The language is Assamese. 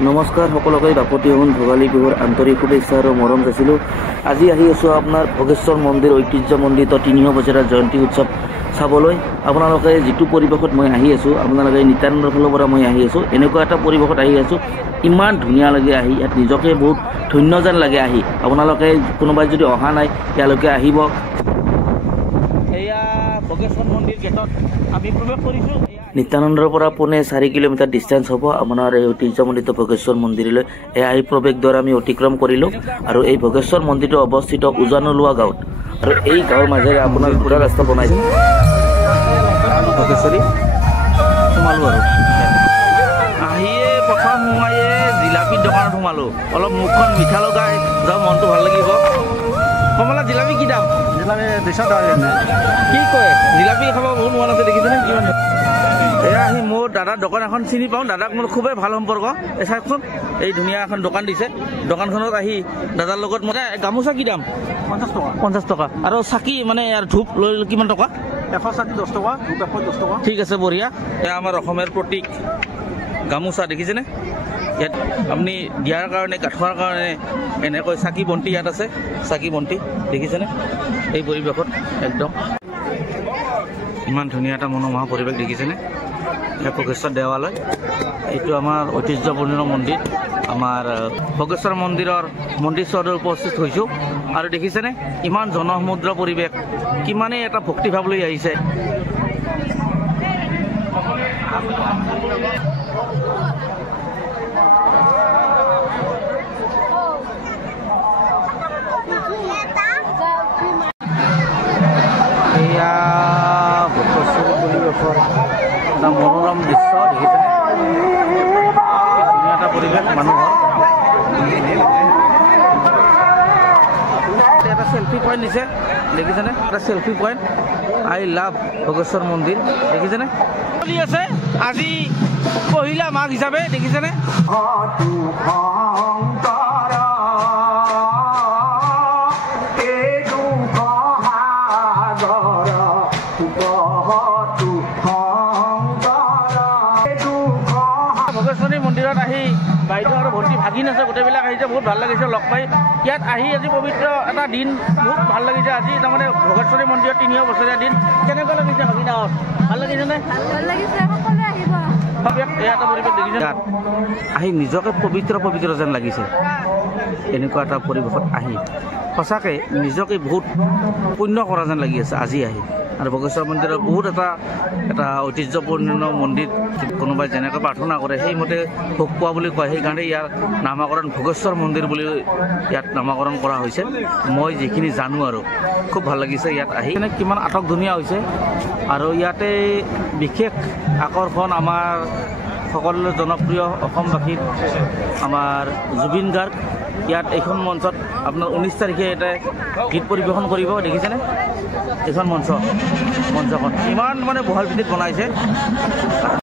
নমস্কাৰ সকলোকে বাপতি হন ভোগালী বিহুৰ আন্তৰিক শুভেচ্ছা আৰু মৰম যাচিলোঁ। আজি আহি আছোঁ আপোনাৰ ভোগেশ্বৰ মন্দিৰ ঐতিহ্যমণ্ডিত ৩০০ বছৰীয়া জয়ন্তী উৎসৱ চাবলৈ। আপোনালোকে যিটো পৰিৱেশত মই আহি আছোঁ, আপোনালোকে নিত্যানন্দৰ ফালৰ পৰা মই আহি আছোঁ, এনেকুৱা এটা পৰিৱেশত আহি আছোঁ। ইমান ধুনীয়া লাগে আহি, ইয়াত নিজকে বহুত ধন্য যেন লাগে আহি। আপোনালোকে কোনোবাই যদি অহা নাই ইয়ালৈকে আহিব। এয়া ভোগেশ্বৰ মন্দিৰ গেটত আমি প্ৰৱেশ কৰিছোঁ। নিত্যানন্দৰ পৰা পোনে ৪ কিলোমিটাৰ ডিষ্টেঞ্চ হ'ব আপোনাৰ এই ঐতিহ্যমণ্ডিত ভোগেশ্বৰ মন্দিৰলৈ। এয়া এই প্ৰৱেশ দ্বাৰ আমি অতিক্ৰম কৰিলোঁ আৰু এই ভোগেশ্বৰ মন্দিৰটো অৱস্থিত উজানলোৱা গাঁৱত। আৰু এই গাঁৱৰ মাজেৰে আপোনাৰ ঘোঁৰা ৰাস্তা বনাইছে। ভোগেশ্বৰী সোমালোঁ আৰু আহিয়ে প্ৰথম সোমায়ে জিলাপীৰ দোকানত সোমালোঁ। অলপ মুখখন মিঠা লগাই যাওঁ, মনটো ভাল লাগিব। কমলা জিলাপী কি দাম? জিলাপি 200 টকা। কি কয় জিলাপী খাব বহুত মন আছে, দেখিছেনে কিমান? এয়া আহি মোৰ দাদাৰ দোকান এখন চিনি পাওঁ, দাদাক মোৰ খুবেই ভাল সম্পৰ্ক। এই চাওকচোন, এই ধুনীয়া এখন দোকান দিছে। দোকানখনত আহি দাদাৰ লগত মানে গামোচা কি দাম? 50 টকা। 50 টকা। আৰু চাকি মানে ধূপ লৈ কিমান টকা? 100 চাকি 10 টকা, ধূপ 10 টকা। ঠিক আছে, বঢ়িয়া। এয়া আমাৰ অসমৰ প্ৰতীক গামোচা, দেখিছেনে? ইয়াত আপুনি দিয়াৰ কাৰণে, গাঁঠ খোৱাৰ কাৰণে এনেকৈ চাকি বন্তি ইয়াত আছে। চাকি বন্তি দেখিছেনে? এই পৰিৱেশত একদম ইমান ধুনীয়া এটা মনোমোহা পৰিৱেশ দেখিছেনে? এয়া ভোগেশ্বৰ দেৱালয়। এইটো আমাৰ ঐতিহ্যপূৰ্ণ মন্দিৰ। আমাৰ ভোগেশ্বৰ মন্দিৰৰ মন্দিৰ চৌহদত উপস্থিত হৈছোঁ আৰু দেখিছেনে ইমান জনসমুদ্ৰ পৰিৱেশ, কিমানেই এটা ভক্তিভাৱ লৈ আহিছে। এয়া ভোগেশ্বৰ পৰিৱেশৰ এটা মনোৰম দৃশ্য দেখিছেনে? ধুনীয়া এটা পৰিৱেশ মানুহৰ। এটা চেল্ফি পইণ্ট দিছে, দেখিছেনে? এটা selfie point. I love Bhogeswar মন্দিৰ, দেখিছেনে? চলি আছে আজি পহিলা মাঘ হিচাপে, দেখিছেনে? ভোগেশ্বৰী মন্দিৰত আহি বাইদেউ আৰু ভণ্টি ভাগিন আছে, গোটেইবিলাক আহিছে। বহুত ভাল লাগিছে লগ পাই। ইয়াত আহি আজি পবিত্ৰ এটা দিন, বহুত ভাল লাগিছে। আজি তাৰমানে ভোগেশ্বৰী মন্দিৰত ৩০০ বছৰীয়া দিন। কেনেকুৱা লাগিছে ভাগিনাহঁত? ভাল লাগিছেনে? ভাল লাগিছে, সকলোৱে আহিব। এয়া এটা পৰিৱেশ দেখিছে, ইয়াত আহি নিজকে পবিত্ৰ পবিত্ৰ যেন লাগিছে। এনেকুৱা এটা পৰিৱেশত আহি সঁচাকৈ নিজকে বহুত পুণ্য কৰা যেন লাগি আছে আজি আহি। আৰু ভোগেশ্বৰ মন্দিৰৰ বহুত এটা ঐতিহ্যপূৰ্ণ মন্দিৰ। কোনোবাই যেনেকৈ প্ৰাৰ্থনা কৰে সেইমতে ভোগ পোৱা বুলি কয়, সেইকাৰণে ইয়াৰ নামাকৰণ ভোগেশ্বৰ মন্দিৰ বুলি ইয়াত নামাকৰণ কৰা হৈছে। মই যিখিনি জানো আৰু খুব ভাল লাগিছে ইয়াত আহি। কিমান আটক ধুনীয়া হৈছে। আৰু ইয়াতে বিশেষ আকৰ্ষণ আমাৰ সকলোৰে জনপ্ৰিয় অসমবাসীৰ আমাৰ জুবিন গাৰ্গ। ইয়াত এইখন মঞ্চত আপোনাৰ 19 তাৰিখে এটা গীত পৰিৱেশন কৰিব, দেখিছেনে? এইখন মঞ্চখন ইমান মানে বহল ভিত্তিত বনাইছে।